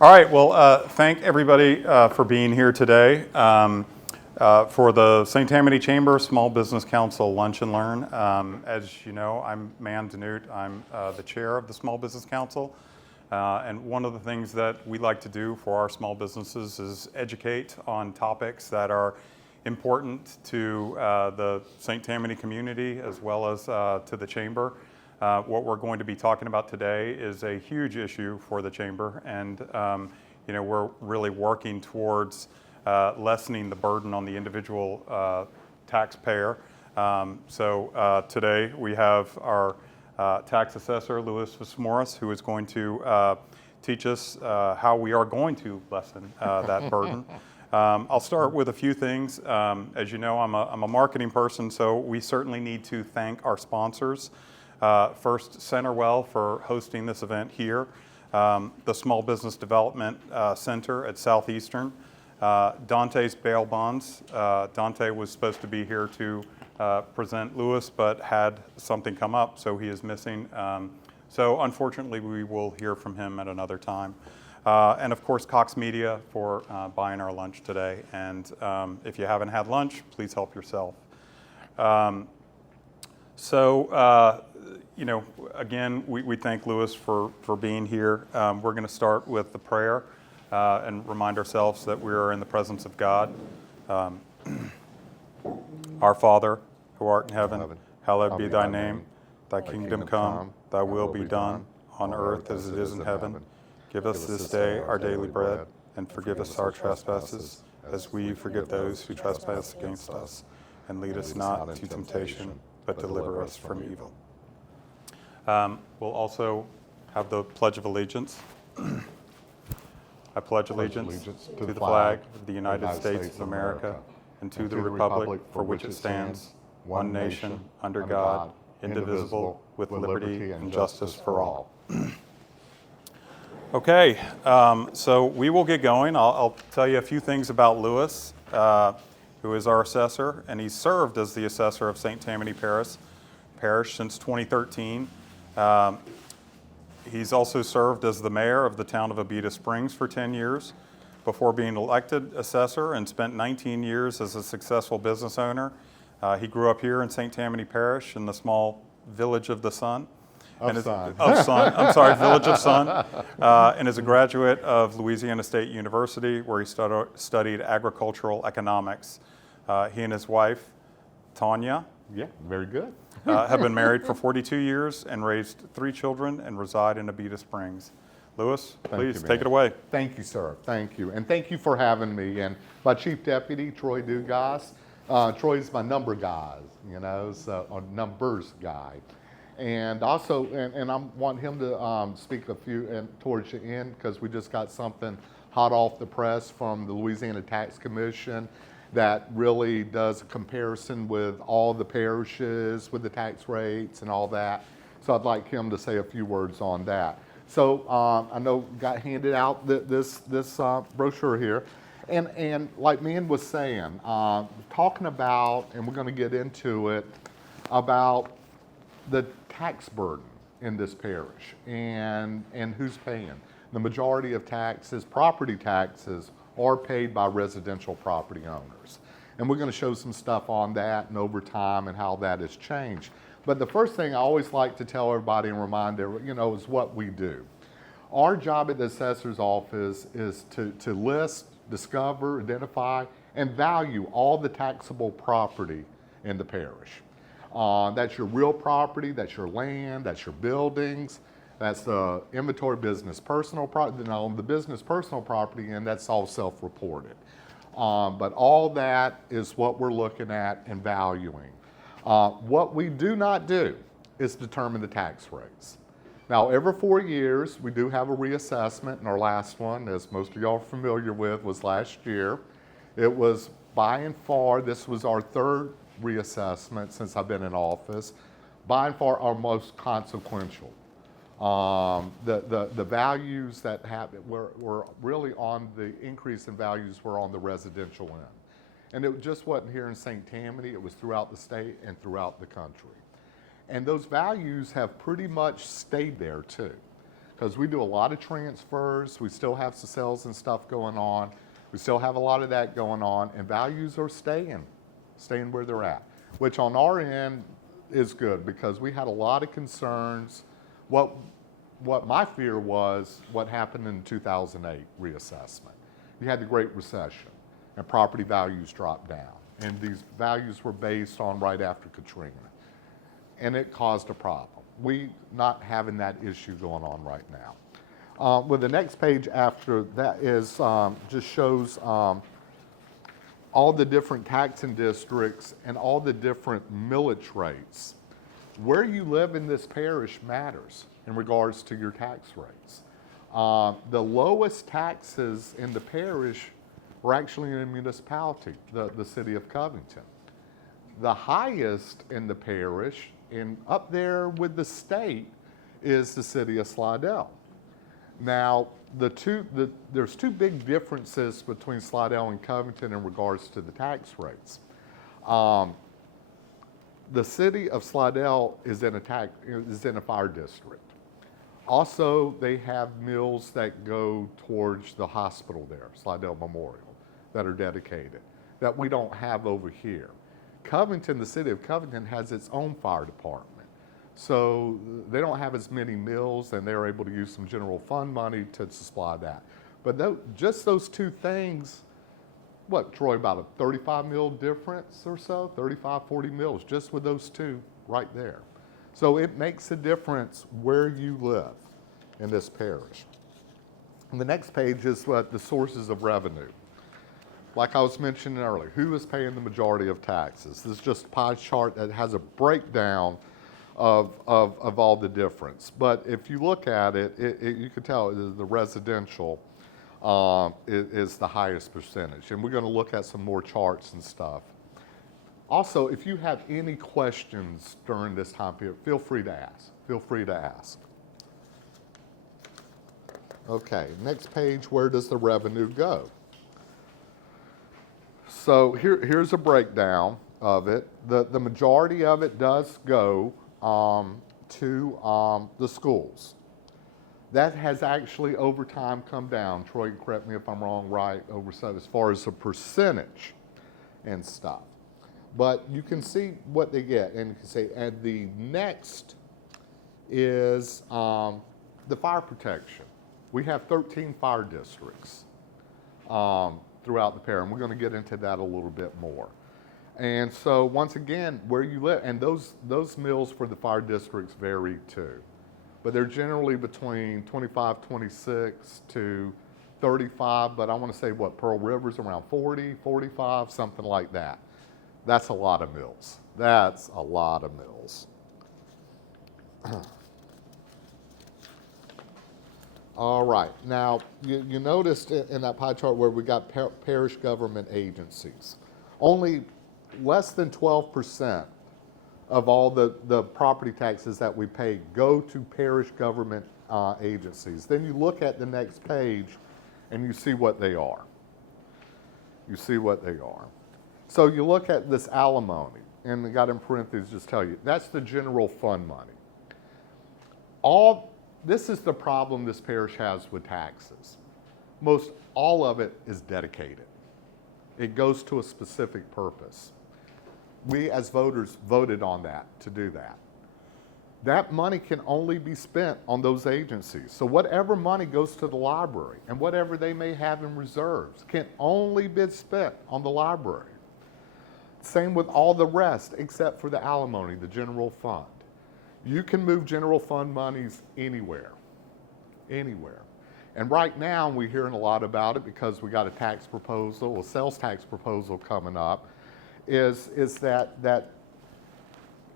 All right, well, thank everybody for being here today for the St. Tammany Chamber Small Business Council Lunch and Learn. As you know, I'm Man Danute. I'm the chair of the Small Business Council. And one of the things that we like to do for our small businesses is educate on topics that are important to the St. Tammany community as well as to the Chamber. What we're going to be talking about today is a huge issue for the Chamber, and we're really working towards lessening the burden on the individual taxpayer. So today we have our tax assessor, Fitzmorris, who is going to teach us how we are going to lessen that burden. I'll start with a few things. As you know, I'm a marketing person, so we certainly need to thank our sponsors. First, Centerwell for hosting this event here, the Small Business Development Center at Southeastern, Dante's Bail Bonds. Dante was supposed to be here to present Lewis, but had something come up, so he is missing. So unfortunately, we will hear from him at another time. And of course, Cox Media for buying our lunch today. And if you haven't had lunch, please help yourself. Again, we thank Lewis for being here. We're going to start with the prayer and remind ourselves that we are in the presence of God. Our Father, who art in heaven, hallowed be thy name. Thy kingdom come, thy will be done, on earth as it is in heaven. Give us this day our daily bread, and forgive us our trespasses, as we forgive those who trespass against us. And lead us not into temptation, but deliver us from evil. We'll also have the Pledge of Allegiance. I pledge allegiance to the flag of the United States of America and to the republic for which it stands, one nation, under God, indivisible, with liberty and justice for all. Okay, so we will get going. I'll tell you a few things about Lewis, who is our assessor, and he's served as the assessor of St. Tammany Parish since 2013. He's also served as the mayor of the town of Abita Springs for 10 years before being elected assessor, and spent 19 years as a successful business owner. He grew up here in St. Tammany Parish in the small village of the Sun. Village of Sun, and is a graduate of Louisiana State University, where he studied agricultural economics. He and his wife, Tanya, very good. have been married for 42 years and raised 3 children and reside in Abita Springs. Lewis, please take it away. Thank you, sir. Thank you. And thank you for having me. And my chief deputy, Troy Dugas. Troy's my number guy, so a numbers guy. And also, and I want him to speak a few towards the end, because we just got something hot off the press from the Louisiana Tax Commission that really does a comparison with all the parishes, with the tax rates and all that. So I'd like him to say a few words on that. So I know got handed out this brochure here. And like Man was saying, talking about, and we're going to get into it, about the tax burden in this parish and who's paying. The majority of taxes, property taxes, are paid by residential property owners. And we're going to show some stuff on that and over time and how that has changed. But the first thing I always like to tell everybody and remind everyone, is what we do. Our job at the assessor's office is to list, discover, identify, and value all the taxable property in the parish. That's your real property, that's your land, that's your buildings, that's the inventory business personal property. Now, on the business personal property end, that's all self-reported. But all that is what we're looking at and valuing. What we do not do is determine the tax rates. Now, every 4 years, we do have a reassessment, and our last one, as most of y'all are familiar with, was last year. It was by and far, this was our third reassessment since I've been in office, by and far our most consequential. The values that were really on the increase in values were on the residential end. And it just wasn't here in St. Tammany, it was throughout the state and throughout the country. And those values have pretty much stayed there too. because we do a lot of transfers. We still have some sales and stuff going on. We still have a lot of that going on, and values are staying where they're at, which on our end is good because we had a lot of concerns. What my fear was what happened in 2008 reassessment. You had the Great Recession, and property values dropped down. And these values were based on right after Katrina. And it caused a problem. We not having that issue going on right now. Well, the next page after that is just shows all the different taxing districts and all the different millage rates. Where you live in this parish matters in regards to your tax rates. The lowest taxes in the parish were actually in a municipality, the city of Covington. The highest in the parish, and up there with the state, is the city of Slidell. Now, there's two big differences between Slidell and Covington in regards to the tax rates. The city of Slidell is in a fire district. Also, they have mills that go towards the hospital there, Slidell Memorial, that are dedicated, that we don't have over here. Covington, the city of Covington, has its own fire department. So they don't have as many mills, and they're able to use some general fund money to supply that. But just those two things, what, Troy, about a 35 mil difference or so, 35, 40 mils, just with those two right there. So it makes a difference where you live in this parish. And the next page is what the sources of revenue. Like I was mentioning earlier, who is paying the majority of taxes? This is just a pie chart that has a breakdown of all the difference. But if you look at it, you can tell the residential is the highest percentage. And we're going to look at some more charts and stuff. Also, if you have any questions during this time period, feel free to ask. Feel free to ask. Okay, next page, where does the revenue go? So here's a breakdown of it. The majority of it does go to the schools. That has actually over time come down. Troy, correct me if I'm wrong, right, as far as the percentage and stuff. But you can see what they get, and you can say, and the next is the fire protection. We have 13 fire districts throughout the parish, and we're going to get into that a little bit more. And so once again, where you live, and those mills for the fire districts vary too. But they're generally between 25, 26 to 35, but I want to say what, Pearl River's around 40, 45, something like that. That's a lot of mills. That's a lot of mills. All right, now you noticed in that pie chart where we got parish government agencies. Only less than 12% of all the property taxes that we pay go to parish government agencies. Then you look at the next page and you see what they are. You see what they are. So you look at this alimony, and I got in parentheses just tell you, that's the general fund money. This is the problem this parish has with taxes. Most all of it is dedicated. It goes to a specific purpose. We as voters voted on that to do that. That money can only be spent on those agencies. So whatever money goes to the library and whatever they may have in reserves can only be spent on the library. Same with all the rest except for the alimony, the general fund. You can move general fund monies anywhere, anywhere. And right now we're hearing a lot about it because we got a tax proposal, a sales tax proposal coming up, is that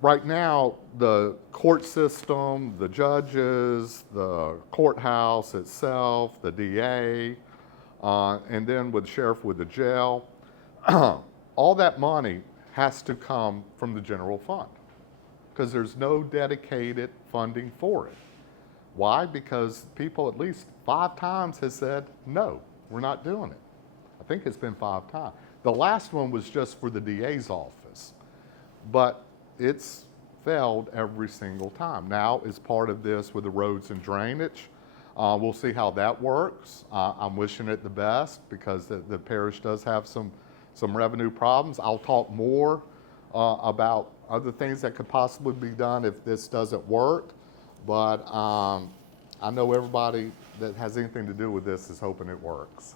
right now the court system, the judges, the courthouse itself, the DA, and then with the sheriff with the jail, all that money has to come from the general fund because there's no dedicated funding for it. Why? Because people at least 5 times has said, no, we're not doing it. I think it's been 5 times. The last one was just for the DA's office, but it's failed every single time. Now, as part of this with the roads and drainage, We'll see how that works. I'm wishing it the best because the parish does have some revenue problems. I'll talk more about other things that could possibly be done if this doesn't work. But I know everybody that has anything to do with this is hoping it works.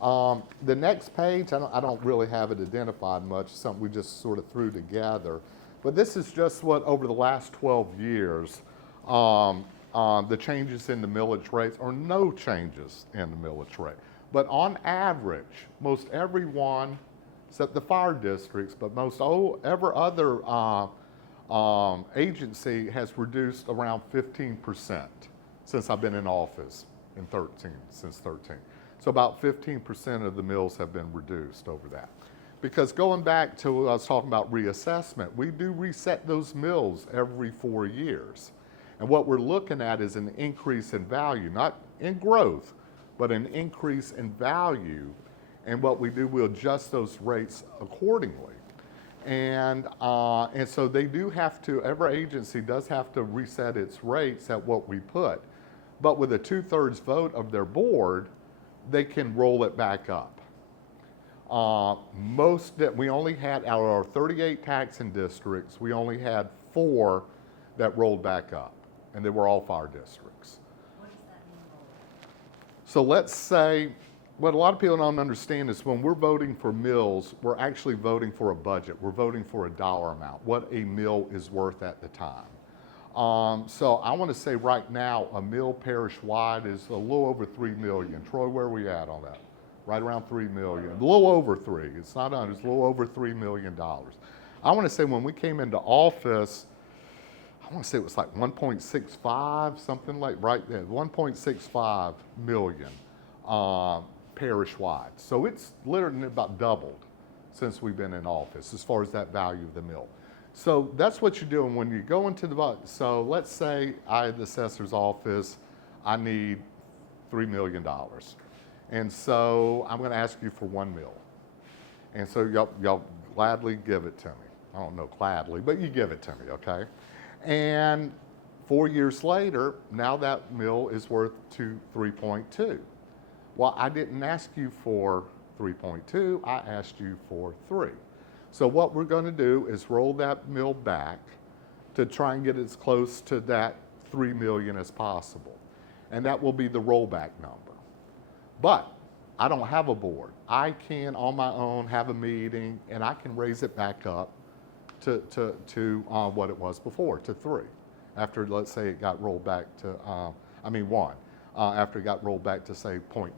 The next page, I don't really have it identified much, something we just sort of threw together. But this is just what, over the last 12 years, the changes in the millage rates, or no changes in the millage rate. But on average, most everyone, except the fire districts, but most every other agency has reduced around 15% since I've been in office since 13. So about 15% of the mills have been reduced over that. Because going back to what I was talking about reassessment, we do reset those mills every 4 years. And what we're looking at is an increase in value, not in growth, but an increase in value. And what we do, we adjust those rates accordingly. And so they do have to, every agency does have to reset its rates at what we put. But with a 2/3 vote of their board, they can roll it back up. Most that we only had, out of our 38 taxing districts, we only had 4 that rolled back up, and they were all fire districts. What does that mean, roll? So let's say, what a lot of people don't understand is when we're voting for mills, we're actually voting for a budget. We're voting for a dollar amount, what a mill is worth at the time. So I want to say right now, a mill parish-wide is a little over $3 million. Troy, where are we at on that? Right around $3 million, a little over 3. It's not under, it's a little over $3 million. I want to say when we came into office, I want to say it was like 1.65, something like right there, 1.65 million parish-wide. So it's literally about doubled since we've been in office as far as that value of the mill. So that's what you're doing when you go into the, so let's say I, the assessor's office, I need $3 million. And so I'm going to ask you for 1 mil. And so y'all gladly give it to me. I don't know gladly, but you give it to me, okay? And 4 years later, now that mill is worth 3.2. Well, I didn't ask you for 3.2, I asked you for 3. So what we're going to do is roll that mill back to try and get as close to that 3 million as possible. And that will be the rollback number. But I don't have a board. I can, on my own, have a meeting, and I can raise it back up to what it was before, to 3. After, let's say, it got rolled back to, 1. After it got rolled back to, say, 0.9,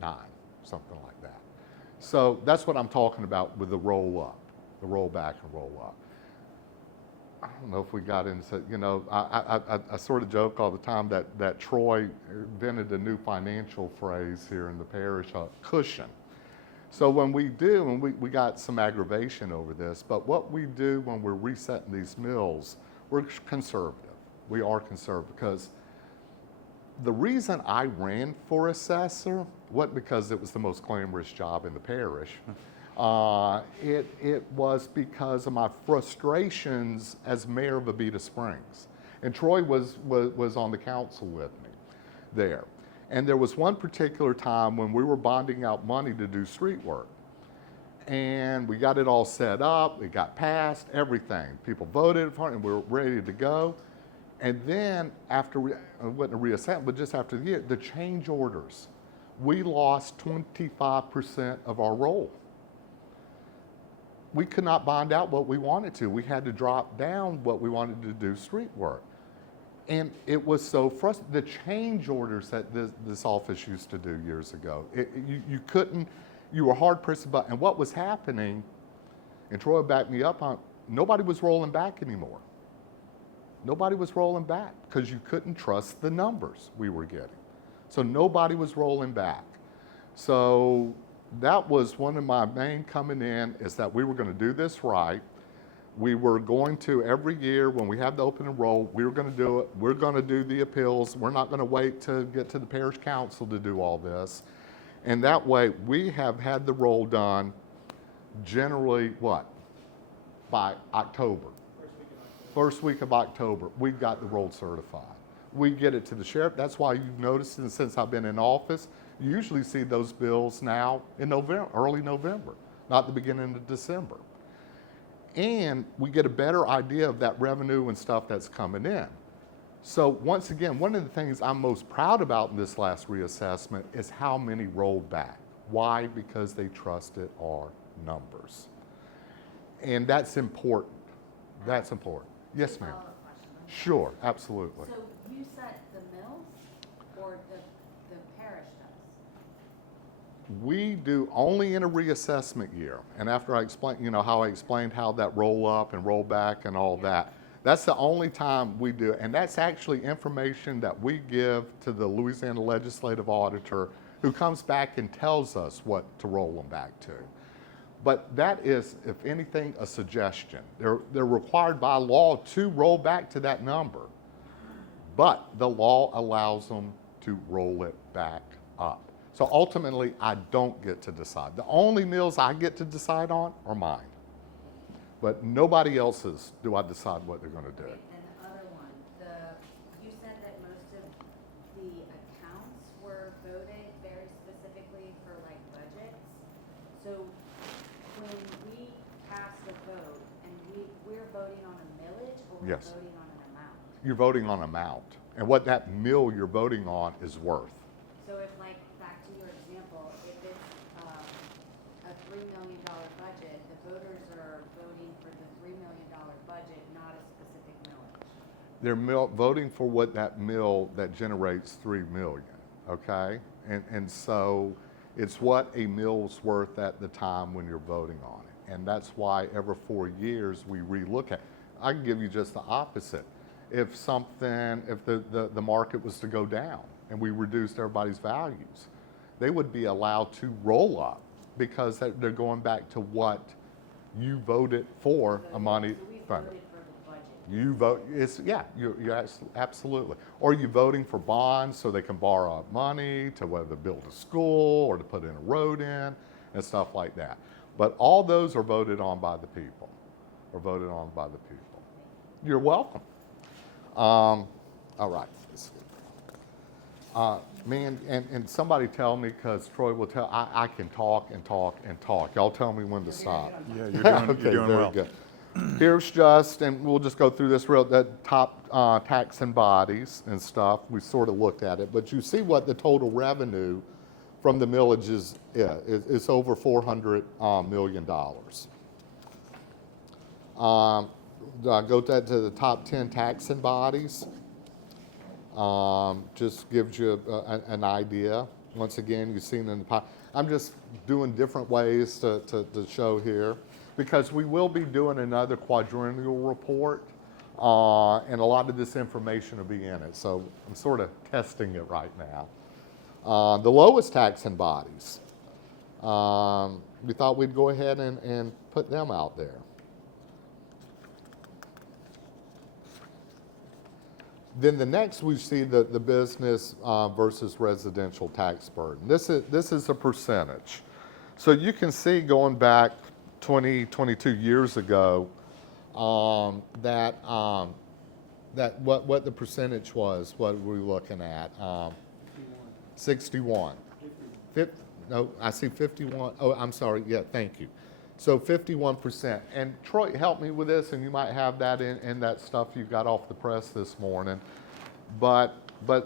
something like that. So that's what I'm talking about with the roll up, the roll back and roll up. I don't know if we got into, I sort of joke all the time that Troy invented a new financial phrase here in the parish, cushion. So when we do, and we got some aggravation over this, but what we do when we're resetting these mills, we're conservative. We are conservative because the reason I ran for assessor wasn't because it was the most glamorous job in the parish. It was because of my frustrations as mayor of Abita Springs. And Troy was on the council with me there. And there was one particular time when we were bonding out money to do street work. And we got it all set up, it got passed, everything. People voted for it, and we were ready to go. And then after we went to reassess, but just after the year, the change orders, we lost 25% of our roll. We could not bond out what we wanted to. We had to drop down what we wanted to do street work. And it was so frustrating. The change orders that this office used to do years ago, you couldn't, you were hard pressed to buy. And what was happening, and Troy backed me up on, nobody was rolling back anymore. Nobody was rolling back because you couldn't trust the numbers we were getting. So nobody was rolling back. So that was one of my main coming in, is that we were going to do this right. We were going to, every year when we have the open enroll, we were going to do it. We're going to do the appeals. We're not going to wait to get to the parish council to do all this. And that way we have had the roll done generally, what? By October. First week of October, we've got the roll certified. We get it to the sheriff. That's why you've noticed since I've been in office, you usually see those bills now in November, early November, not the beginning of December. And we get a better idea of that revenue and stuff that's coming in. So once again, one of the things I'm most proud about in this last reassessment is how many rolled back. Why? Because they trusted our numbers. And that's important. That's important. Yes, ma'am. Follow-up question. Sure, absolutely. So you set the mills or the parish does? We do only in a reassessment year. And after I explain, how I explained how that roll up and roll back and all that, that's the only time we do it. And that's actually information that we give to the Louisiana Legislative Auditor, who comes back and tells us what to roll them back to. But that is, if anything, a suggestion. They're required by law to roll back to that number, but the law allows them to roll it back up. So ultimately, I don't get to decide. The only mills I get to decide on are mine. But nobody else's do I decide what they're going to do. And the other one, you said that most of the accounts were voted very specifically for like budgets. So when we cast a vote and we're voting on a millage or we're Yes. voting on an amount? You're voting on amount, and what that mill you're voting on is worth. So if like, back to your example, if it's a $3 million budget, the voters are voting for the $3 million budget, not a specific millage. They're voting for what that mill that generates $3 million, okay? And so it's what a mill's worth at the time when you're voting on it. And that's why every 4 years we relook at. I can give you just the opposite. If the market was to go down and we reduced everybody's values, they would be allowed to roll up because they're going back to what you voted for a money So we fund. voted for the budget. You vote, you're absolutely. Or you're voting for bonds so they can borrow up money to whether build a school or to put in a road in and stuff like that. But all those are voted on by the people, You're welcome. All right. Man, and somebody tell me, because Troy will tell, I can talk and talk and talk. Y'all tell me when to stop. Yeah, you're doing very well. good. Here's just, and we'll just go through this the top tax and bodies and stuff. We sort of looked at it, but you see what the total revenue from the millages is. It's over $400 million. Go to the top 10 tax and bodies. Just gives you an idea. Once again, you've seen in the I'm just doing different ways to show here, because we will be doing another quadrennial report, and a lot of this information will be in it. So I'm sort of testing it right now. The lowest tax and bodies. We thought we'd go ahead and put them out there. Then the next we see the business versus residential tax burden. This is a percentage. So you can see going back 22 years ago that what the percentage was. What were we looking at? 61. No, I see 51. Oh, I'm sorry. Yeah, thank you. So 51%. And Troy, help me with this, and you might have that in that stuff you got off the press this morning. But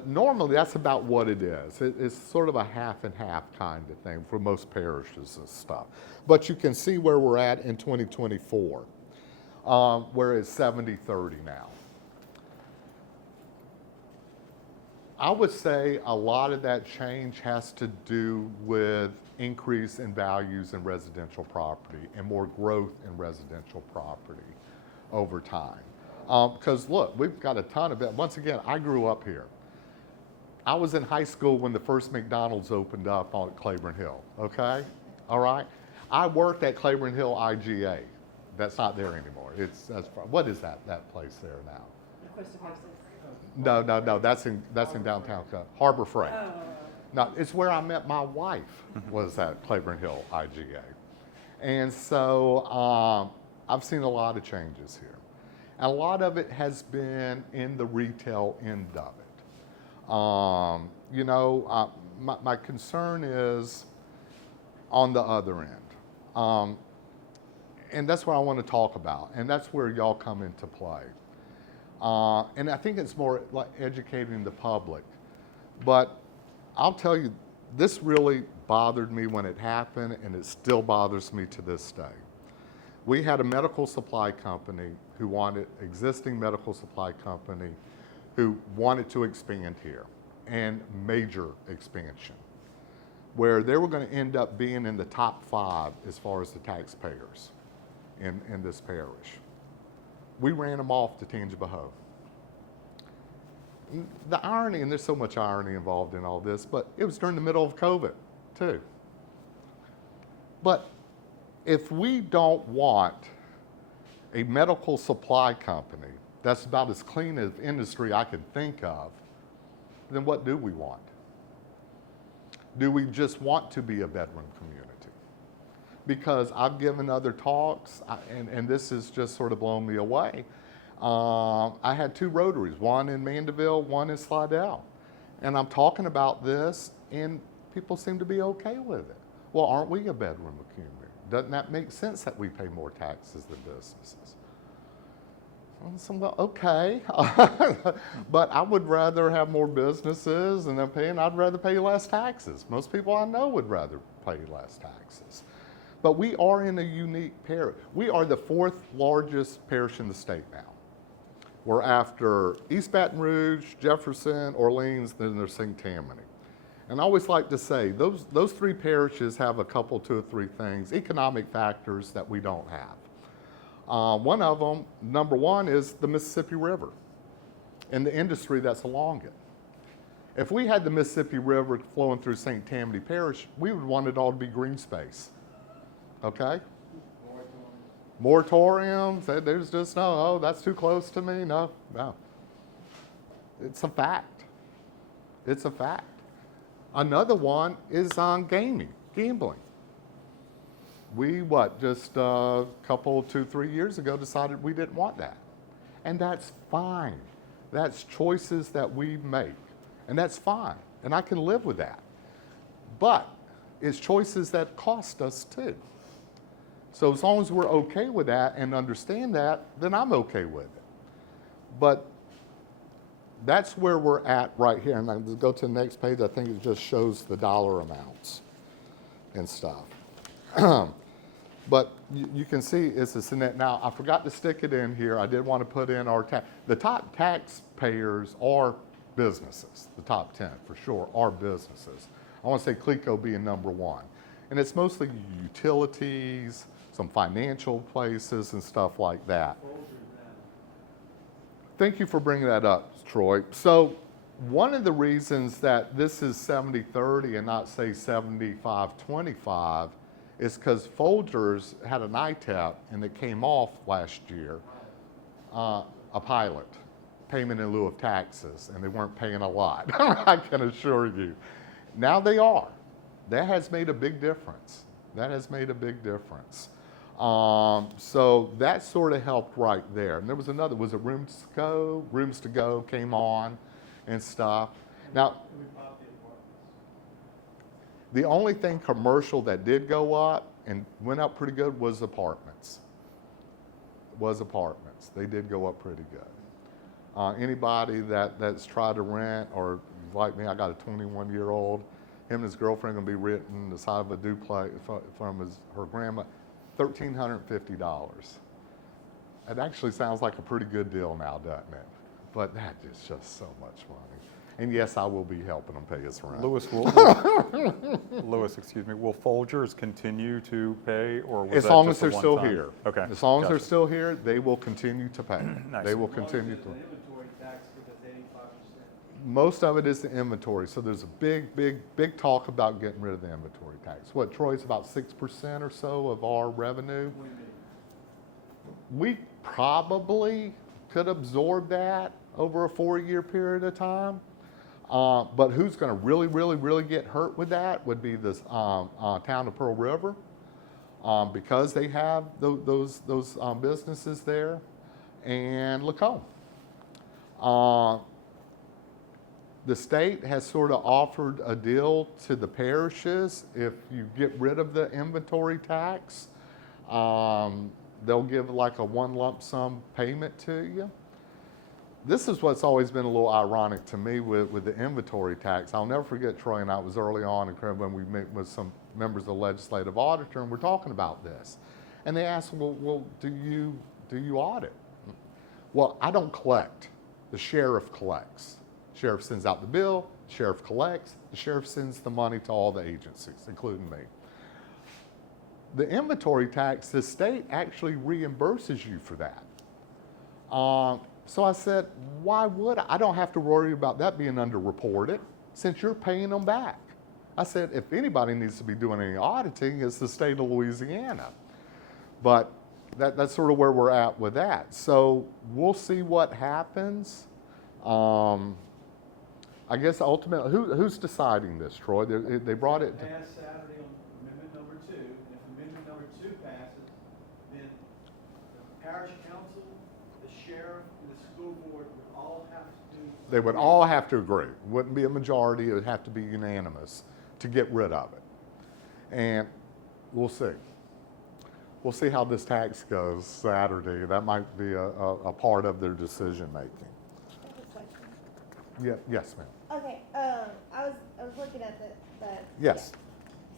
normally that's about what it is. It's sort of a half and half kind of thing for most parishes and stuff. But you can see where we're at in 2024, where it's 70-30 now. I would say a lot of that change has to do with increase in values in residential property and more growth in residential property over time. Because look, we've got a ton of it. Once again, I grew up here. I was in high school when the first McDonald's opened up on Claiborne Hill, okay? All right? I worked at Claiborne Hill IGA. That's not there anymore. What is that place there now? No, that's in downtown Harbor Freight. No, it's where I met my wife, was at Claiborne Hill IGA. And so I've seen a lot of changes here. And a lot of it has been in the retail end of it. My concern is on the other end. And that's what I want to talk about. And that's where y'all come into play. And I think it's more like educating the public. But I'll tell you, this really bothered me when it happened, and it still bothers me to this day. We had a medical supply company existing medical supply company, who wanted to expand here, and major expansion, where they were going to end up being in the top 5 as far as the taxpayers in this parish. We ran them off to Tangipahoa. The irony, and there's so much irony involved in all this, but it was during the middle of COVID, too. But if we don't want a medical supply company that's about as clean an industry I can think of, then what do we want? Do we just want to be a bedroom community? Because I've given other talks, and this has just sort of blown me away. I had 2 Rotaries, one in Mandeville, one in Slidell. And I'm talking about this, and people seem to be okay with it. Well, aren't we a bedroom community? Doesn't that make sense that we pay more taxes than businesses? So, well, okay, but I would rather have more businesses and I'd rather pay less taxes. Most people I know would rather pay less taxes. But we are in a unique parish. We are the 4th largest parish in the state now. We're after East Baton Rouge, Jefferson, Orleans, then there's St. Tammany. And I always like to say, those 3 parishes have a couple, 2 or 3 things, economic factors that we don't have. One of them, number 1, is the Mississippi River and the industry that's along it. If we had the Mississippi River flowing through St. Tammany Parish, we would want it all to be green space. Okay? Moratoriums, there's just no, that's too close to me. No. It's a fact. It's a fact. Another one is on gambling. We, just a couple, 2, 3 years ago decided we didn't want that. And that's fine. That's choices that we make. And that's fine. And I can live with that. But it's choices that cost us too. So as long as we're okay with that and understand that, then I'm okay with it. But that's where we're at right here. And I'll go to the next page. I think it just shows the dollar amounts and stuff. But you can see it's a net. Now, I forgot to stick it in here. I did want to put in our the top taxpayers are businesses. The top 10 for sure are businesses. I want to say Clico being number 1. And it's mostly utilities, some financial places and stuff like that. Thank you for bringing that up, Troy. So one of the reasons that this is 70-30 and not say 75-25 is because Folgers had an ITEP and it came off last year, a pilot, payment in lieu of taxes, and they weren't paying a lot, I can assure you. Now they are. That has made a big difference. That has made a big difference. So that sort of helped right there. And there was another, was it Rooms to Go came on and stuff. Now, the only thing commercial that did go up and went up pretty good was apartments. They did go up pretty good. Anybody that's tried to rent, or like me, I got a 21-year-old, him and his girlfriend gonna be renting the side of a duplex from her grandma, $1,350. It actually sounds like a pretty good deal now, doesn't it? But that is just so much money. And yes, I will be helping them pay his rent. Louis, excuse me, will Folgers continue to pay, or was as that long just as a they're still one-time? here. Okay. As long as gotcha. they're still here, they will continue to pay. Nice. They will continue to. Inventory tax because 85%. Most of it is the inventory. So there's a big talk about getting rid of the inventory tax. What, Troy, it's about 6% or so of our revenue. We probably could absorb that over a 4-year period of time. But who's going to really get hurt with that would be this town of Pearl River, because they have those businesses there, and Lacombe. The state has sort of offered a deal to the parishes. If you get rid of the inventory tax, they'll give like a one lump sum payment to you. This is what's always been a little ironic to me with the inventory tax. I'll never forget, Troy and I, it was early on when we met with some members of the legislative auditor and we're talking about this. And they asked, well, do you audit? Well, I don't collect. The sheriff collects. Sheriff sends out the bill, sheriff collects, the sheriff sends the money to all the agencies, including me. The inventory tax, the state actually reimburses you for that. So I said, why would I? I don't have to worry about that being underreported since you're paying them back. I said, if anybody needs to be doing any auditing, it's the state of Louisiana. But that's sort of where we're at with that. So we'll see what happens. I guess ultimately, who's deciding this, Troy? They brought it. Pass Saturday on amendment number 2, and if amendment number 2 passes, then the parish council, the sheriff, and the school board would all have to do. They would all have to agree. It wouldn't be a majority. It would have to be unanimous to get rid of it. And we'll see. We'll see how this tax goes Saturday. That might be a part of their decision making. I have a question. Yeah, yes, ma'am. Okay, I was looking at that. Yes.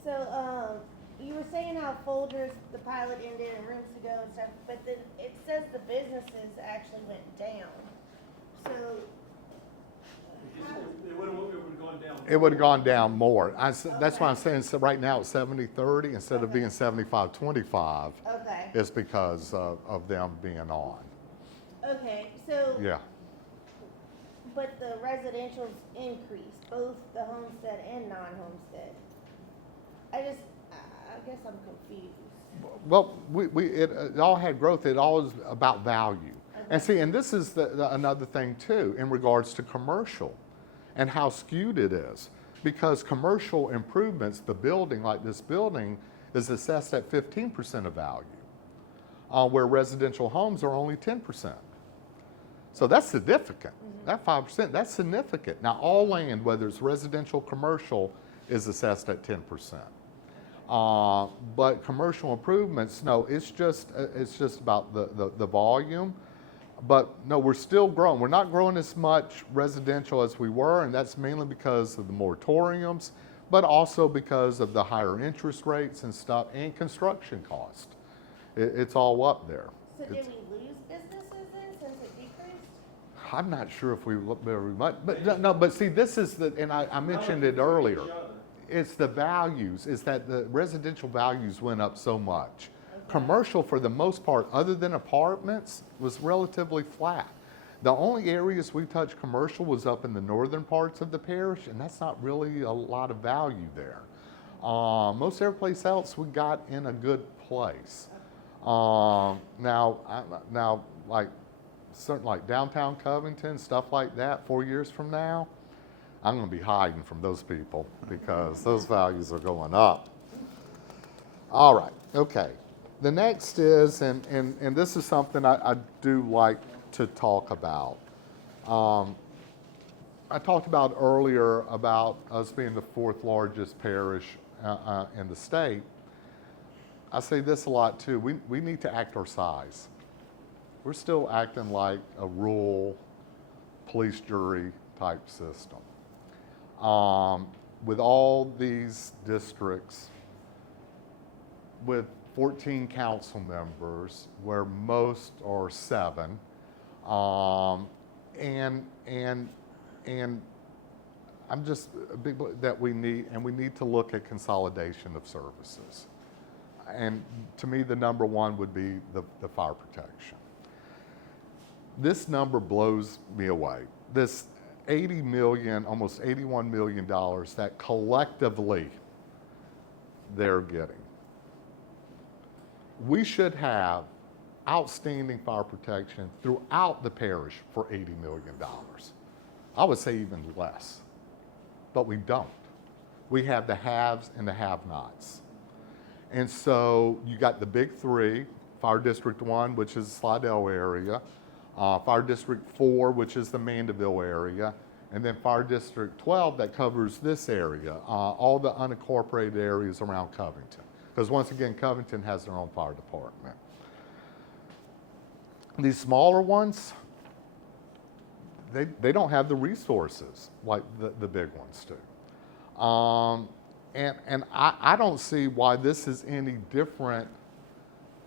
So, you were saying how Folgers, the pilot ended and rooms to go and stuff, but then it says the businesses actually went down. So, It would have gone down. It would have gone down more. That's why I'm saying so right now it's 70-30 instead of being 75-25. okay, It's because of them being on. okay, so. Yeah. But the residential's increased, both the homestead and non-homestead. I guess I'm confused. Well, it all had growth. It all is about value. And see, and this is another thing too in regards to commercial and how skewed it is. Because commercial improvements, the building, like this building, is assessed at 15% of value, where residential homes are only 10%. So that's significant. That 5%, that's significant. Now, all land, whether it's residential, commercial, is assessed at 10%. But commercial improvements, no, it's just about the volume. But no, we're still growing. We're not growing as much residential as we were, and that's mainly because of the moratoriums, but also because of the higher interest rates and stuff, and construction cost. It's all up there. So did we lose businesses then since it decreased? I'm not sure if we look very much, but no, but see, this is and I mentioned it earlier. It's the values, is that the residential values went up so much. Commercial, for the most part, other than apartments, was relatively flat. The only areas we touched commercial was up in the northern parts of the parish, and that's not really a lot of value there. Most every place else we got in a good place. Now, like certain like downtown Covington, stuff like that, 4 years from now, I'm going to be hiding from those people because those values are going up. All right, okay. The next is, and this is something I do like to talk about. I talked about earlier about us being the 4th largest parish in the state. I say this a lot too. We need to act our size. We're still acting like a rural police jury type system. With all these districts, with 14 council members, where most are 7, and I'm just a big that we need to look at consolidation of services. And to me, the number one would be the fire protection. This number blows me away. This 80 million, almost $81 million that collectively they're getting. We should have outstanding fire protection throughout the parish for $80 million. I would say even less, but we don't. We have the haves and the have-nots. And so you got the big 3, Fire District 1, which is the Slidell area, Fire District 4, which is the Mandeville area, And then Fire District 12 that covers this area, all the unincorporated areas around Covington. Because once again, Covington has their own fire department. These smaller ones, they don't have the resources like the big ones do. And I don't see why this is any different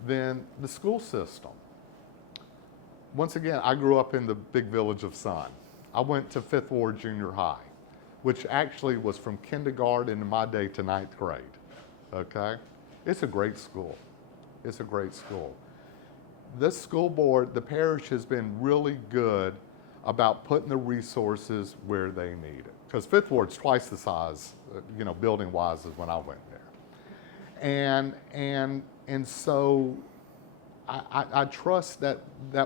than the school system. Once again, I grew up in the big village of Sun. I went to Fifth Ward Junior High, which actually was from kindergarten in my day to 9th grade, okay? It's a great school. It's a great school. This school board, the parish has been really good about putting the resources where they need it. Because Fifth Ward's twice the size, building-wise, as when I went there. And so I trust that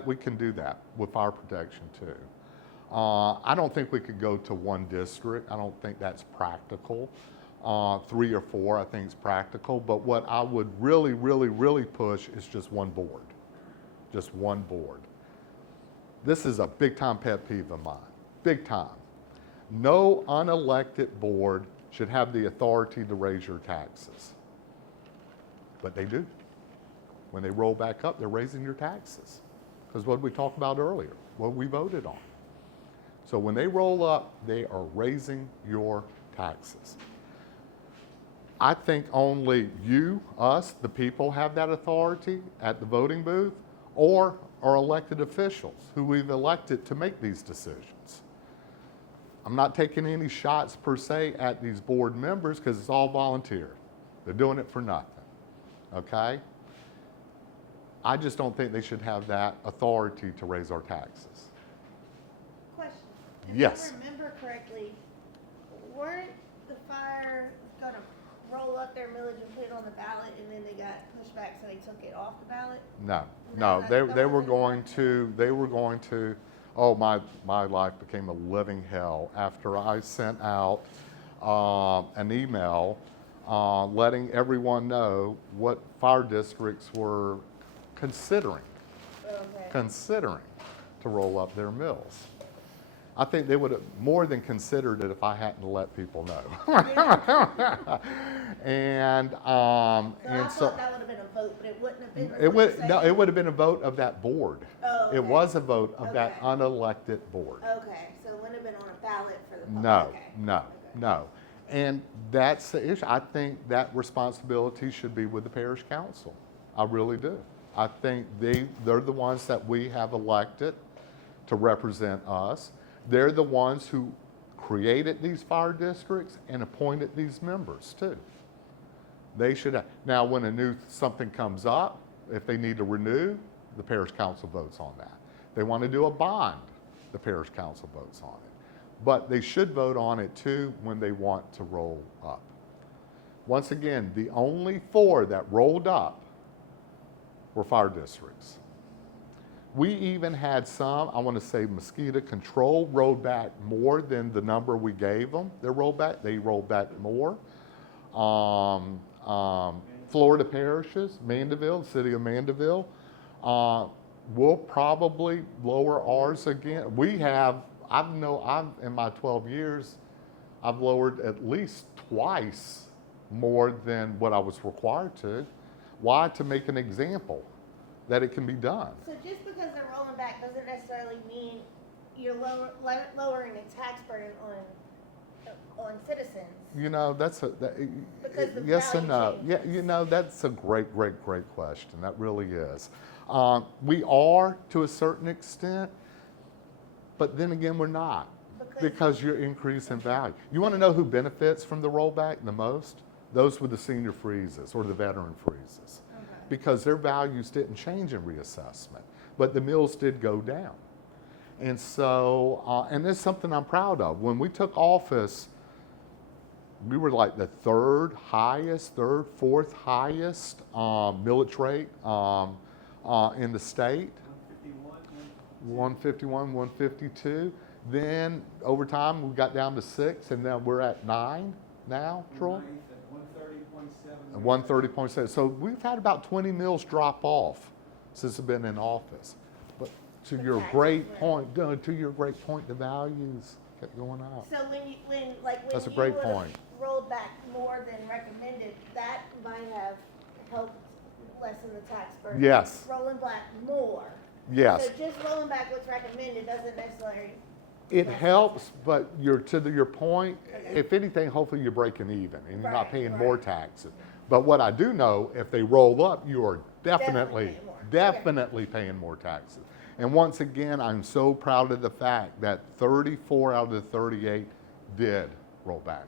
we can do that with fire protection too. I don't think we could go to one district. I don't think that's practical. 3 or 4, I think is practical. But what I would really, really, really push is just one board. Just one board. This is a big-time pet peeve of mine. Big time. No unelected board should have the authority to raise your taxes. But they do. When they roll back up, they're raising your taxes. Because what did we talk about earlier? What we voted on. So when they roll up, they are raising your taxes. I think only you, us, the people have that authority at the voting booth, or our elected officials who we've elected to make these decisions. I'm not taking any shots per se at these board members because it's all volunteer. They're doing it for nothing, okay? I just don't think they should have that authority to raise our taxes. Question. Yes. If I remember correctly, weren't the fire gonna roll up their millage and put it on the ballot, and then they got pushed back, so they took it off the ballot? No, they were going to, oh, my life became a living hell after I sent out an email letting everyone know what fire districts were considering to roll up their mills. I think they would have more than considered it if I hadn't let people know. And So I thought that would have been a vote, but it wouldn't have been. it would have been a vote of that board. Oh, okay. It was a vote of that Okay. unelected board. Okay, so it wouldn't have been on a ballot for the public. No, Okay. no. And that's the issue. I think that responsibility should be with the parish council. I really do. I think they're the ones that we have elected to represent us. They're the ones who created these fire districts and appointed these members too. They should have. Now, when something comes up, if they need to renew, the parish council votes on that. They want to do a bond, the parish council votes on it. But they should vote on it too when they want to roll up. Once again, the only 4 that rolled up were fire districts. We even had some, I want to say mosquito control, rolled back more than the number we gave them. They rolled back more. Florida parishes, Mandeville, city of Mandeville, we'll probably lower ours again. I've in my 12 years, I've lowered at least twice more than what I was required to. Why? To make an example that it can be done. So just because they're rolling back doesn't necessarily mean you're lowering the tax burden on citizens. Because the yes and no. value Yeah, that's a great question. That really is. We are to a certain extent, but then again, we're not because you're increasing value. You want to know who benefits from the rollback the most? Those with the senior freezes or the veteran freezes. Because their values didn't change in reassessment, but the mills did go down. And so, and this is something I'm proud of. When we took office, we were like the 4th highest millage rate in the state. 151, 152. Then over time, we got down to 6, and then we're at 9 now, Troy? 130.7. So we've had about 20 mills drop off since I've been in office. But to The your taxes great went- point, to your great point, the values kept going up. So when That's a you great would've point. rolled back more than recommended, that might have helped lessen the tax burden. Yes. Rolling back more. Yes. So just rolling back what's recommended doesn't necessarily. It lessen. helps, but your point, Okay. if anything, hopefully you're breaking even and you're not Right, paying more right. taxes. But what I do know, if they roll up, you are Definitely definitely, paying more. definitely paying more taxes. And once again, I'm so proud of the fact that 34 out of the 38 did roll back.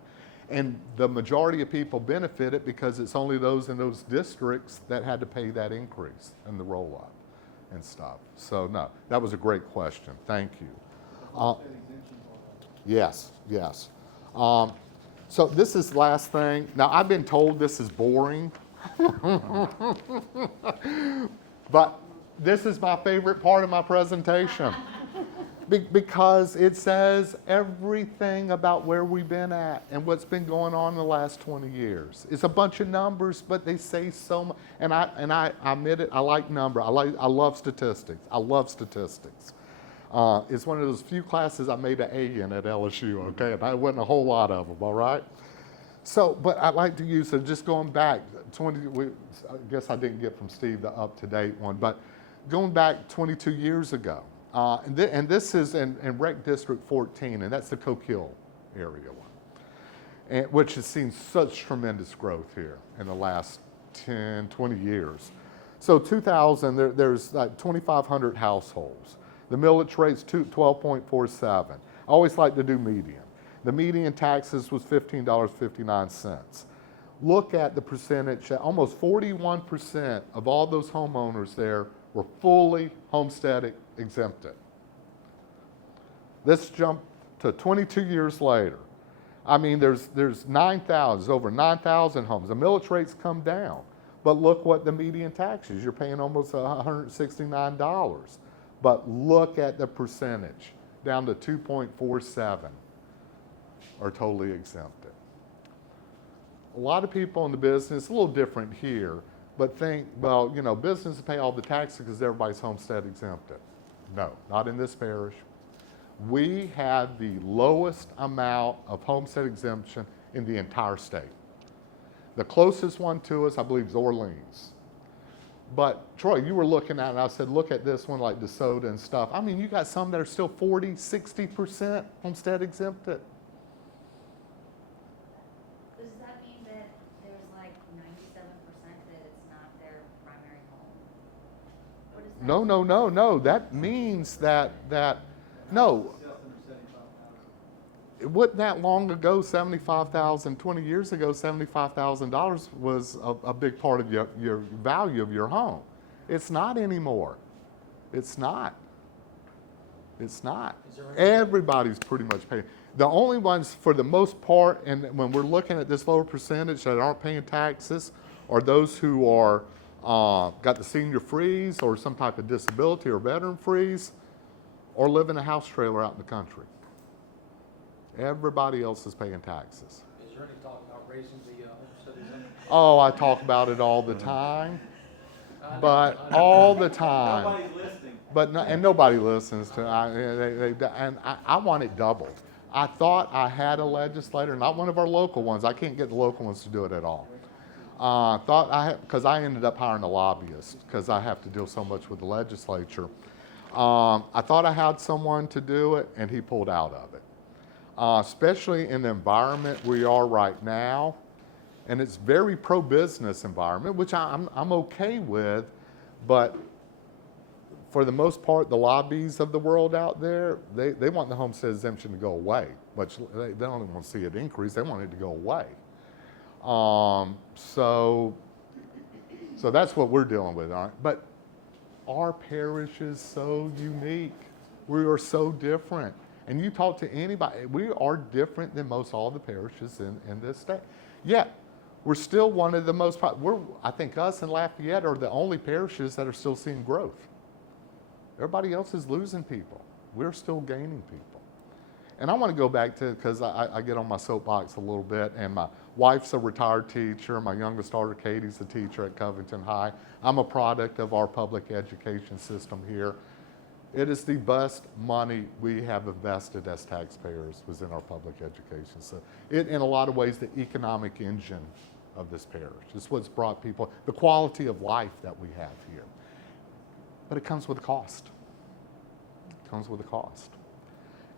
And the majority of people benefited because it's only those in those districts that had to pay that increase and the roll up and stuff. So no, that was a great question. Thank you. Yes, yes. So this is the last thing. Now, I've been told this is boring, but this is my favorite part of my presentation because it says everything about where we've been at and what's been going on in the last 20 years. It's a bunch of numbers, but they say so much. And I admit it, I like numbers. I love statistics. I love statistics. It's one of those few classes I made an A in at LSU, okay? And I wasn't a whole lot of them, all right? So, but I like to use it, just going back, I guess I didn't get from Steve the up-to-date one, but going back 22 years ago, and this is in Rec District 14, and that's the Coquille area one, which has seen such tremendous growth here in the last 10, 20 years. So 2000, there's like 2,500 households. The millage rate's 12.47. I always like to do median. The median taxes was $15.59. Look at the percentage, almost 41% of all those homeowners there were fully homestead exempted. Let's jump to 22 years later. I mean, there's 9,000, over 9,000 homes. The millage rate's come down, but look what the median tax is. You're paying almost $169. But look at the percentage, down to 2.47 are totally exempted. A lot of people in the business, a little different here, but think, well, you know, businesses pay all the taxes because everybody's homestead exempted. No, not in this parish. We have the lowest amount of homestead exemption in the entire state. The closest one to us, I believe, is Orleans. But Troy, you were looking at it, and I said, look at this one like DeSoto and stuff. I mean, you got some that are still 40, 60% homestead exempted. Does that mean that there's like 97% that it's not their primary home? What does that No, mean? no, no, no. That means that no. Just under 75,000. It wasn't that long ago, 20 years ago, $75,000 was a big part of your value of your home. It's not anymore. It's not. It's not. Everybody's pretty much paying. The only ones, for the most part, and when we're looking at this lower percentage that aren't paying taxes, are those who are got the senior freeze or some type of disability or veteran freeze, or live in a house trailer out in the country. Everybody else is paying taxes. Is there any talk about raising the homestead exemption? Oh, I talk about it all the time, but all the time. Nobody's listening. But and nobody listens to. I want it doubled. I thought I had a legislator, not one of our local ones. I can't get the local ones to do it at all. Thought I had, because I ended up hiring a lobbyist because I have to deal so much with the legislature. I thought I had someone to do it, and he pulled out of it. Especially in the environment we are right now, and it's very pro-business environment, which I'm okay with, but for the most part, the lobbies of the world out there, they want the homestead exemption to go away, which they don't even want to see it increase, they want it to go away. So that's what we're dealing with, all right? But our parish is so unique. We are so different. And you talk to anybody, we are different than most all the parishes in this state. Yet, we're still one of the most, I think us and Lafayette are the only parishes that are still seeing growth. Everybody else is losing people. We're still gaining people. And I want to go back to, because I get on my soapbox a little bit, and my wife's a retired teacher, my youngest daughter Katie's a teacher at Covington High. I'm a product of our public education system here. It is the best money we have invested as taxpayers was in our public education. So it, in a lot of ways, the economic engine of this parish. It's what's brought people, the quality of life that we have here. But it comes with a cost. It comes with a cost.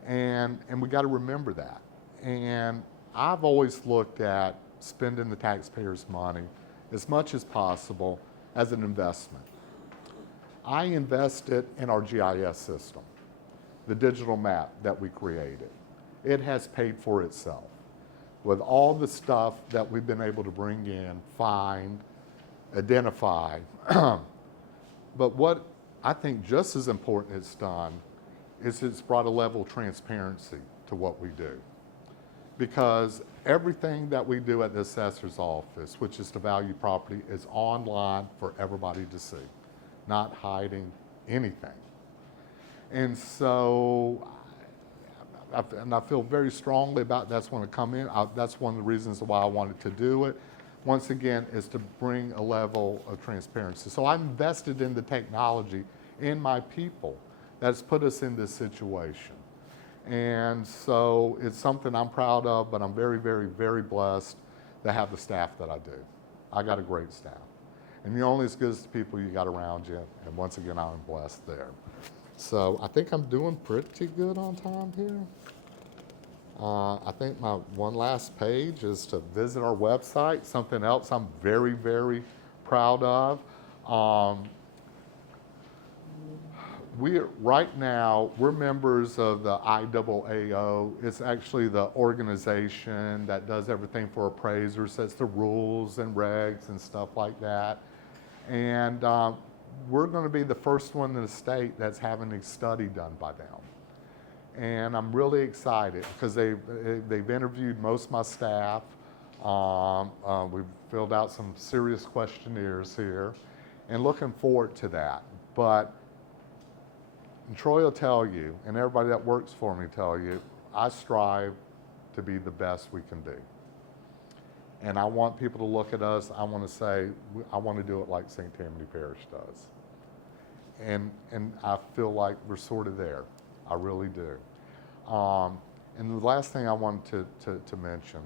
And we got to remember that. And I've always looked at spending the taxpayers' money as much as possible as an investment. I invested in our GIS system, the digital map that we created. It has paid for itself with all the stuff that we've been able to bring in, find, identify. But what I think just as important it's done is it's brought a level of transparency to what we do. Because everything that we do at the assessor's office, which is to value property, is online for everybody to see, not hiding anything. And so, I feel very strongly about that's when it come in. That's one of the reasons why I wanted to do it. Once again, is to bring a level of transparency. So I invested in the technology, in my people, that's put us in this situation. And so it's something I'm proud of, but I'm very, very, very blessed to have the staff that I do. I got a great staff. And you're only as good as the people you got around you. And once again, I'm blessed there. So I think I'm doing pretty good on time here. I think my one last page is to visit our website, something else I'm very, very proud of. Right now, we're members of the IAAO. It's actually the organization that does everything for appraisers, sets the rules and regs and stuff like that. And we're going to be the first one in the state that's having a study done by them. And I'm really excited because they've interviewed most of my staff. We've filled out some serious questionnaires here and looking forward to that. But Troy will tell you, and everybody that works for me tell you, I strive to be the best we can be. And I want people to look at us, I want to say, I want to do it like St. Tammany Parish does. And I feel like we're sort of there. I really do. And the last thing I wanted to mention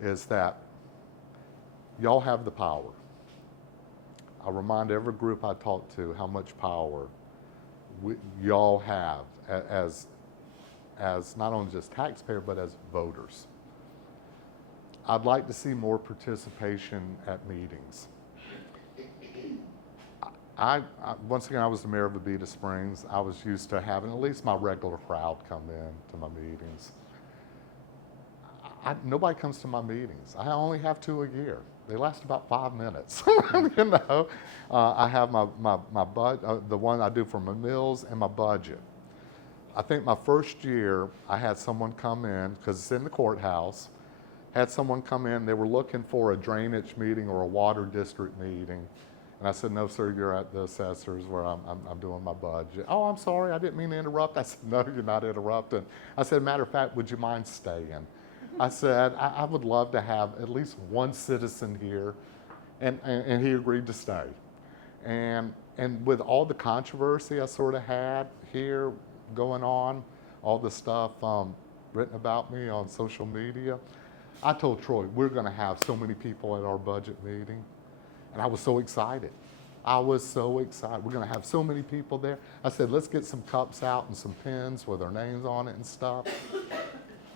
is that y'all have the power. I remind every group I talk to how much power y'all have as not only just taxpayer, but as voters. I'd like to see more participation at meetings. Once again, I was the mayor of Abita Springs. I was used to having at least my regular crowd come in to my meetings. Nobody comes to my meetings. I only have 2 a year. They last about 5 minutes. You know, I have my budget, the one I do for my mills and my budget. I think my first year, I had someone come in, because it's in the courthouse, had someone come in, they were looking for a drainage meeting or a water district meeting. And I said, no, sir, you're at the assessor's where I'm doing my budget. Oh, I'm sorry, I didn't mean to interrupt. I said, no, you're not interrupting. I said, matter of fact, would you mind staying? I said, I would love to have at least one citizen here. And he agreed to stay. And with all the controversy I sort of had here going on, all the stuff written about me on social media, I told Troy, we're going to have so many people at our budget meeting. And I was so excited. I was so excited. We're going to have so many people there. I said, let's get some cups out and some pens with our names on it and stuff.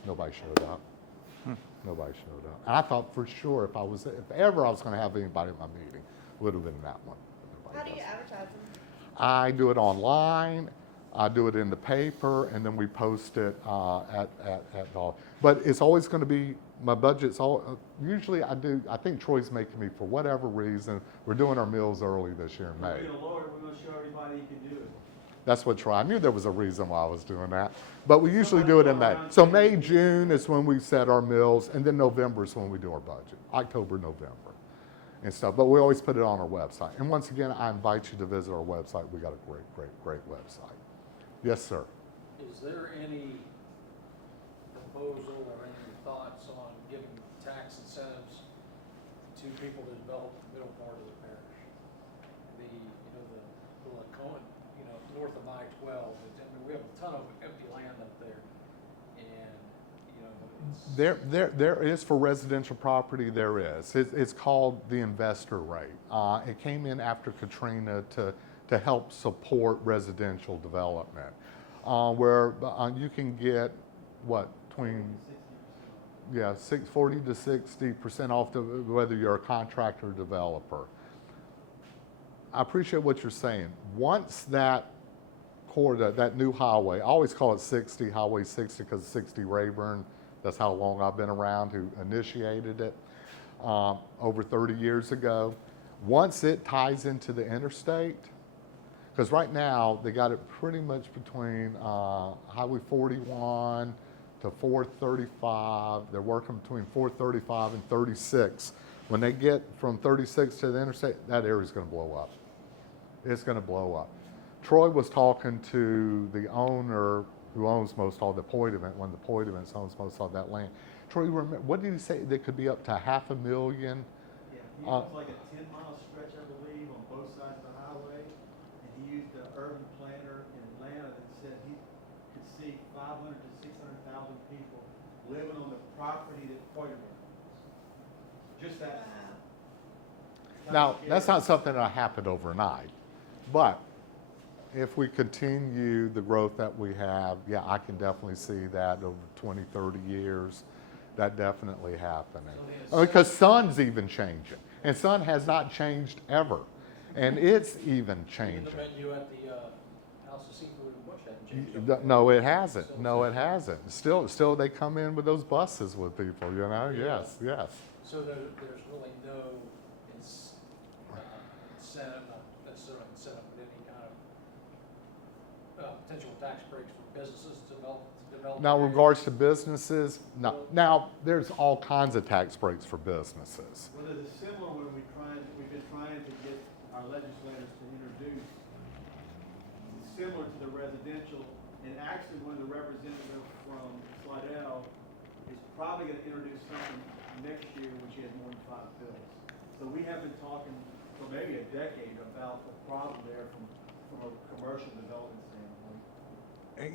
Nobody showed up. Nobody showed up. And I thought for sure if ever I was going to have anybody at my meeting, it would have been that one. How do you advertise them? I do it online. I do it in the paper, and then we post it at all. But it's always going to be, my budget's all, usually I think Troy's making me, for whatever reason, we're doing our meals early this year in May. We're going to lower it, we're going to show everybody you can do it. That's what Troy, I knew there was a reason why I was doing that. But we usually do it in May. So May, June is when we set our meals, and then November is when we do our budget. October, November and stuff. But we always put it on our website. And once again, I invite you to visit our website. We got a great, great, great website. Yes, sir. Is there any proposal or any thoughts on giving tax incentives to people to develop the middle part of the parish? The Laconia, north of I-12. I mean, we have a ton of empty land up there, and, you know, it's. There is for residential property, there is. It's called the investor rate. It came in after Katrina to help support residential development, where you can get, what, between, yeah, 40 to 60% off whether you're a contractor or developer. I appreciate what you're saying. Once that that new highway, I always call it 60, Highway 60, because 60 Rayburn, that's how long I've been around, who initiated it over 30 years ago. Once it ties into the interstate, because right now they got it pretty much between Highway 41 to 435. They're working between 435 and 36. When they get from 36 to the interstate, that area's going to blow up. It's going to blow up. Troy was talking to the owner who owns most all the Poitevin, one of the Poitevins owns most of that land. Troy, remember, what did he say? They could be up to $500,000. Yeah, he owns like a 10-mile stretch, I believe, on both sides of the highway. And he used an urban planner in Atlanta that said he could see 500 to 600,000 people living on the property that Poitevin owns. Just that. Now, that's not something that happened overnight, but if we continue the growth that we have, yeah, I can definitely see that over 20, 30 years, that definitely happening. Because Sun's even changing, and Sun has not changed ever, and it's even changing. The menu at the House of Seafood and Bush hasn't changed. No, it hasn't. No, it hasn't. Still, they come in with those buses with people, you know? Yes, yes. So there's really no incentive, not necessarily incentive, but any kind of potential tax breaks for businesses to develop. Now, in regards to businesses, no. Now, there's all kinds of tax breaks for businesses. Well, there's a similar one we've been trying to get our legislators to introduce. It's similar to the residential, and actually one of the representatives from Slidell is probably going to introduce something next year when she has more than 5 bills. So we have been talking for maybe a decade about the problem there from a commercial development standpoint.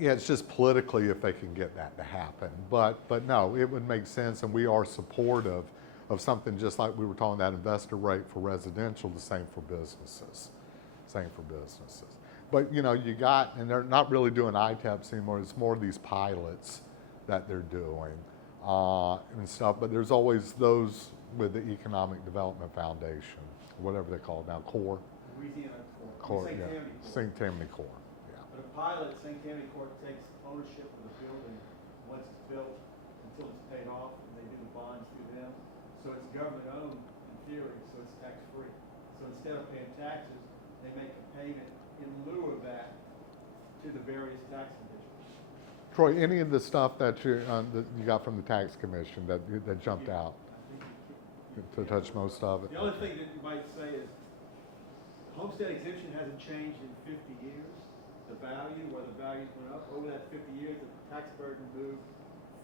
Yeah, it's just politically if they can get that to happen. But no, it would make sense, and we are supportive of something just like we were talking that investor rate for residential, the same for businesses. Same for businesses. But you know, you got, and they're not really doing ITEPs anymore, it's more of these pilots that they're doing and stuff. But there's always those with the Economic Development Foundation, whatever they call it now, CORE. Louisiana CORE, St. yeah. Tammany Court. St. Tammany CORE. But a pilot, St. Tammany Court takes ownership of the building once it's built until it's paid off, and they do the bonds through them. So it's government owned in theory, so it's tax free. So instead of paying taxes, they make a payment in lieu of that to the various tax divisions. Troy, any of the stuff that you got from the tax commission that jumped out to touch most of it? The only thing that you might say is the homestead exemption hasn't changed in 50 years. The value, where the values went up over that 50 years, the tax burden moved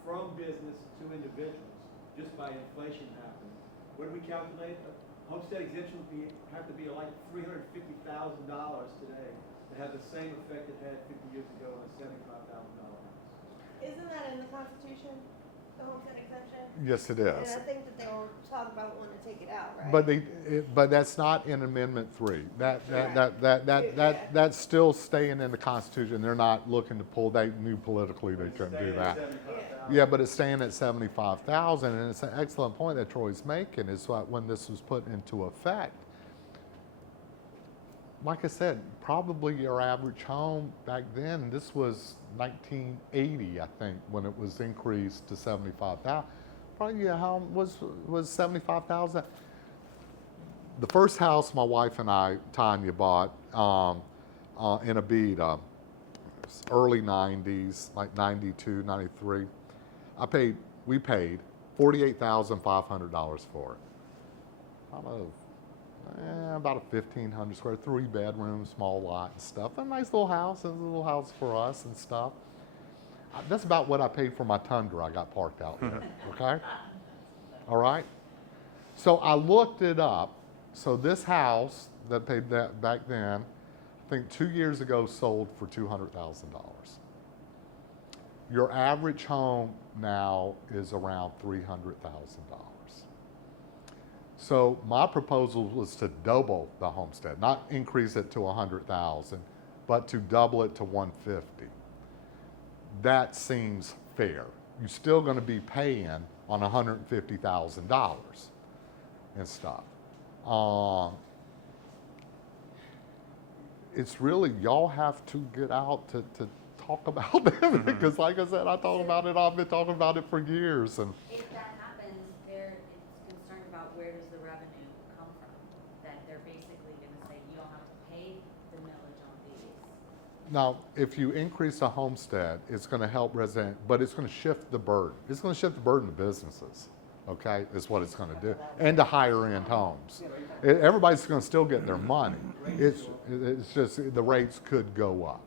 from business to individuals just by inflation happening. What did we calculate? A homestead exemption would have to be like $350,000 today to have the same effect it had 50 years ago on a $75,000 house. Isn't that in the Constitution, the homestead exemption? Yes, it And is. I think that they were talking about wanting to take it out, right? But that's not in Amendment 3. That's still staying in the Constitution. They're not looking to pull. They knew politically they couldn't do that. Yeah, but it's staying at 75,000, and it's an excellent point that Troy's making. Is that when this was put into effect, like I said, probably your average home back then. This was 1980, I think, when it was increased to 75,000. Probably your home was 75,000. The first house my wife and I, Tanya, bought in Abita, early 90s, like 92, 93. We paid $48,500 for it. About a 1,500 square, 3 bedrooms, small lot and stuff. A nice little house, for us and stuff. That's about what I paid for my Tundra I got parked out there, okay? All right? So I looked it up. So this house that paid that back then, I think 2 years ago sold for $200,000. Your average home now is around $300,000. So my proposal was to double the homestead, not increase it to 100,000, but to double it to 150. That seems fair. You're still going to be paying on $150,000 and stuff. It's really, y'all have to get out to talk about it because like I said, I've been talking about it for years. And If that happens, they're concerned about where does the revenue come from? That they're basically gonna say, you don't have to pay the millage on these. now, if you increase the homestead, it's going to help resident, but it's going to shift the burden. It's going to shift the burden to businesses, okay, is what it's going to do, and to higher end homes. Everybody's going to still get their money. It's just the rates could go up.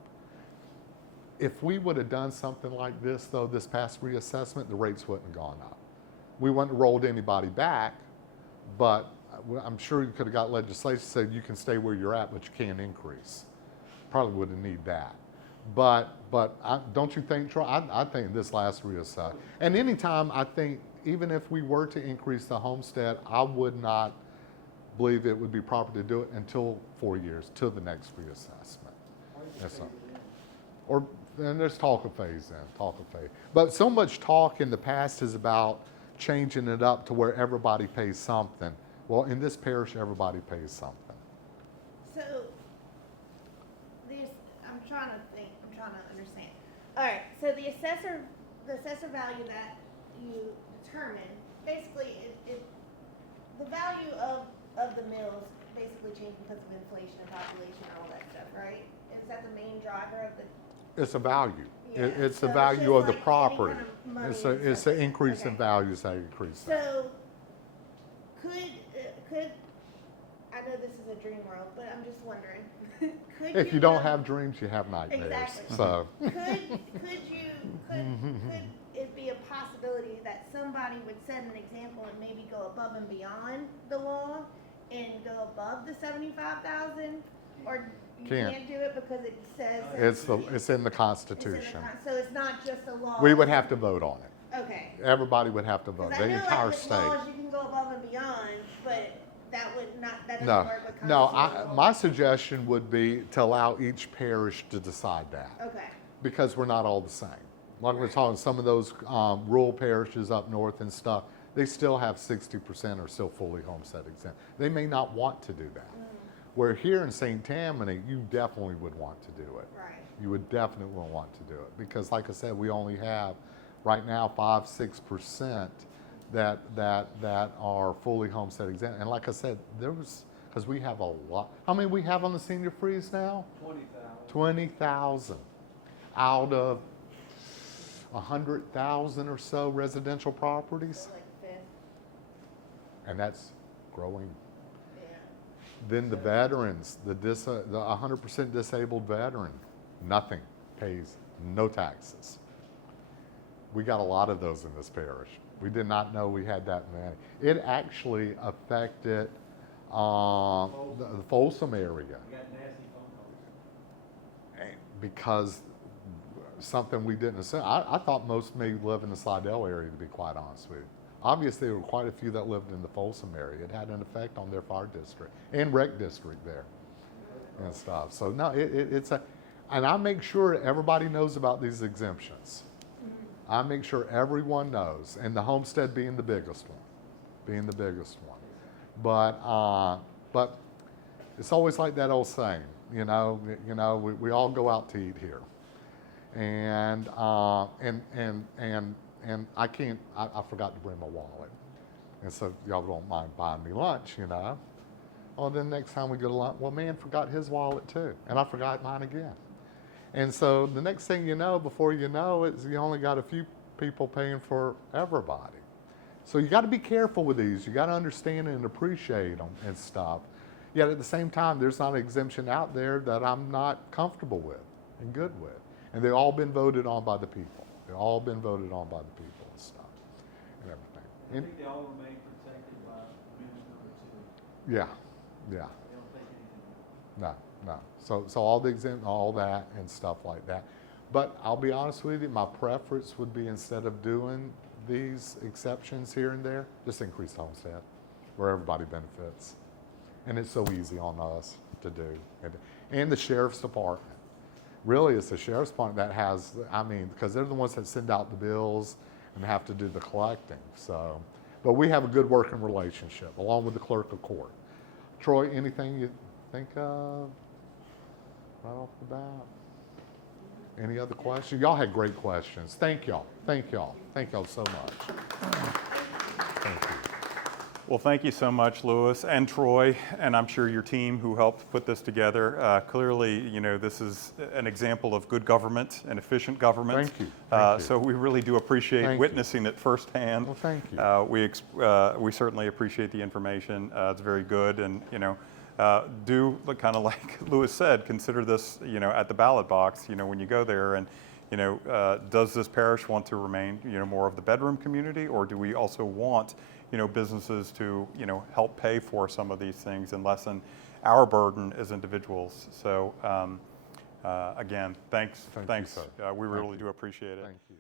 If we would have done something like this, though, this past reassessment, the rates wouldn't have gone up. We wouldn't have rolled anybody back, but I'm sure you could have got legislation that said you can stay where you're at, but you can't increase. Probably wouldn't need that. But don't you think, Troy? I think this last reassessment, and anytime I think, even if we were to increase the homestead, I would not believe it would be proper to do it until 4 years, till the next reassessment. That's all. Or, and there's talk of phase in. But so much talk in the past is about changing it up to where everybody pays something. Well, in this parish, everybody pays something. So, I'm trying to understand. All right, so the assessor value that you determine, basically, the value of the mills basically changed because of inflation and population and all that stuff, right? Is that the main driver of the? It's a value. Yeah, It's so the it's value just of the like any property. kind of money It's and an stuff. increase in Okay. values that increase that. So, could, I know this is a dream world, but I'm just wondering, could If you don't have dreams, you have nightmares. Exactly. So, could it be a possibility that somebody would set an example and maybe go above and beyond the law and go above the 75,000? Or you Can't. can't do it because it says that it's in the it's in the Constitution. so it's not just a law. We would have to vote on it. Okay. Everybody would have to vote. 'Cause The I know entire like with state. laws you can go above and beyond, but that doesn't No, work with no. constitutional My law. suggestion would be to allow each parish to decide that. Okay. Because we're not all the same. Like we're talking, some of those rural parishes up north and stuff, they still have 60% are still fully homestead exempt. They may not want to do that. Where here in St. Tammany, you definitely would want to do it. Right. You would definitely want to do it because, like I said, we only have right now 5-6% that are fully homestead exempt. And like I said, because we have a lot. How many we have on the senior freeze now? 20,000. 20,000 out of 100,000 or so residential properties, So like fifth. and that's growing. Yeah. Then the veterans, the 100% disabled veteran, nothing, pays no taxes. We got a lot of those in this parish. We did not know we had that many. It actually affected the Folsom area We got nasty phone calls. because something we didn't assume. I thought most may live in the Slidell area, to be quite honest with you. Obviously, there were quite a few that lived in the Folsom area. It had an effect on their fire district and rec district there and stuff. So no, it's a, and I make sure everybody knows about these exemptions. I make sure everyone knows, and the homestead being the biggest one. But it's always like that old saying, we all go out to eat here, and I can't. I forgot to bring my wallet, and so y'all don't mind buying me lunch, Well, then next time we go to lunch, well, man forgot his wallet too, and I forgot mine again. And so the next thing you know, before you know it, you only got a few people paying for everybody. So you got to be careful with these. You got to understand and appreciate them and stuff. Yet at the same time, there's not an exemption out there that I'm not comfortable with and good with. And they've all been voted on by the people. They've all been voted on by the people and stuff and everything. I think they all remain protected by amendment number 2. Yeah, yeah. They don't take anything. No, no. So all the all that and stuff like that. But I'll be honest with you, my preference would be, instead of doing these exceptions here and there, just increase the homestead where everybody benefits. And it's so easy on us to do. And the sheriff's department. Really, it's the sheriff's department that has, I mean, because they're the ones that send out the bills and have to do the collecting. So, but we have a good working relationship, along with the clerk of court. Troy, anything you think of right off the bat? Any other questions? Y'all had great questions. Thank y'all. Thank y'all. Thank y'all so much. Thank you. Well, thank you so much, Louis and Troy, and I'm sure your team who helped put this together. Clearly, you know, this is an example of good government and efficient government. Thank you. Thank you. So we really do appreciate Thank you. witnessing it firsthand. Well, thank you. We certainly appreciate the information. It's very good, and you know, do kind of like Louis said, consider this, you know, at the ballot box. You know, when you go there, and you know, does this parish want to remain, you know, more of the bedroom community, or do we also want, you know, businesses to, you know, help pay for some of these things and lessen our burden as individuals? So again, thanks. Thank you, sir. We Thank really you. do appreciate it. Thank you.